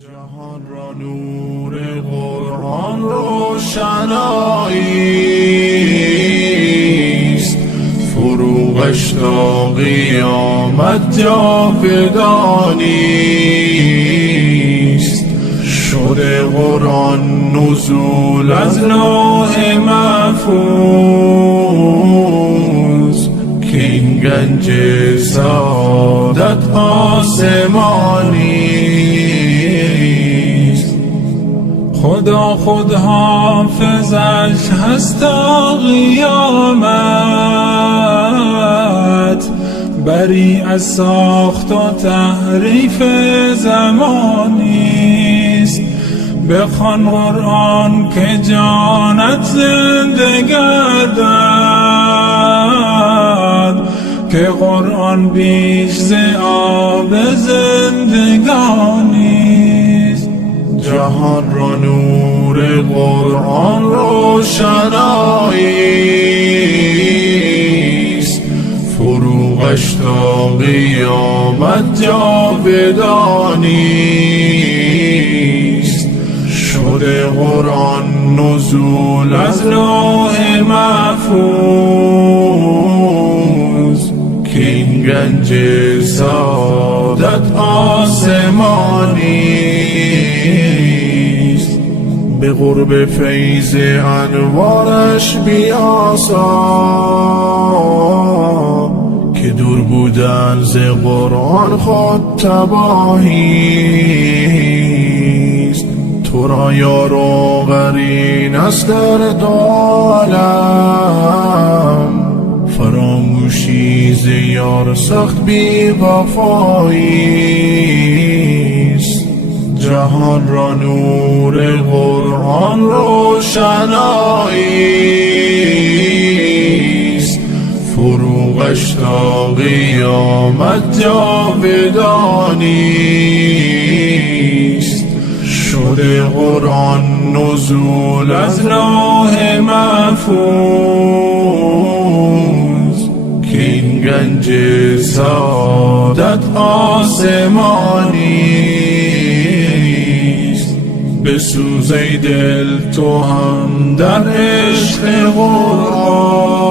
جهان را نور قرآن روشنایی است، فروغش تا قیامت جاودانی است. شده قرآن نزول از لوح محفوظ، که این گنج سعادت آسمانی. خدا خود حافظش هست تا قیامت، بری از ساخت و تحریف زمانیست. بخوان قرآن که جانت زنده گردد، که قرآن بیش ز آب زندگانیست. جهان را نور قرآن روشنایی است، فروغش تا قیامت جاودانی است. شده قرآن نزول از لوح محفوظ، که این گنج سعادت آسمانی. به قرب فیض انوارش بیاسا، که دور بودن ز قرآن خود تباهی است. تو را یار و قرین است در دو عالم، فراموشی ز یار سخت بی وفایی است. جهان را نور قرآن روشنایی است، فروغش تا قیامت جاودانی است. شده قرآن نزول از لوح محفوظ، که این گنج سعادت آسمانی. بسوزی دل تو هم در عشق قرآن،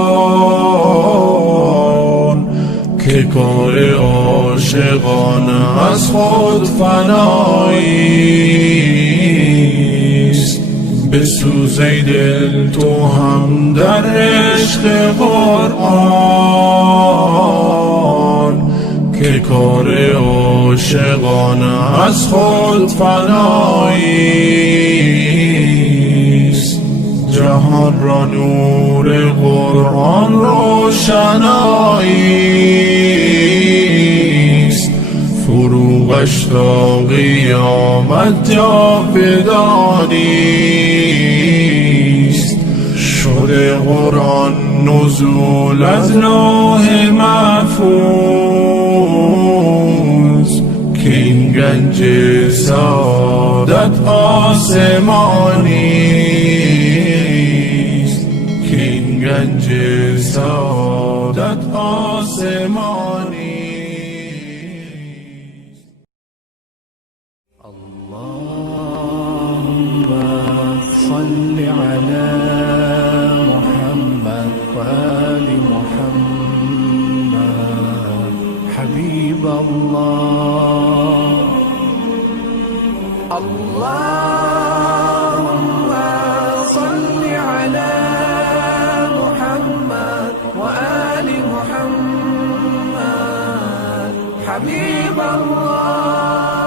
که کار عاشقان از خود فنایی است. بسوزی دل تو هم در عشق قرآن، که کار عاشقان از خود فنایی است. جهان را نور قرآن روشنایی است، فروغش تا قیامت جاودانی است. شده قرآن نزول از لوح محفوظ، که این گنج سعادت آسمانی است. که این گنج سعادت آسمانی. اللهم صل على محمد وآل محمد حبيب الله. اللهم صل على محمد وآل محمد حبيب الله.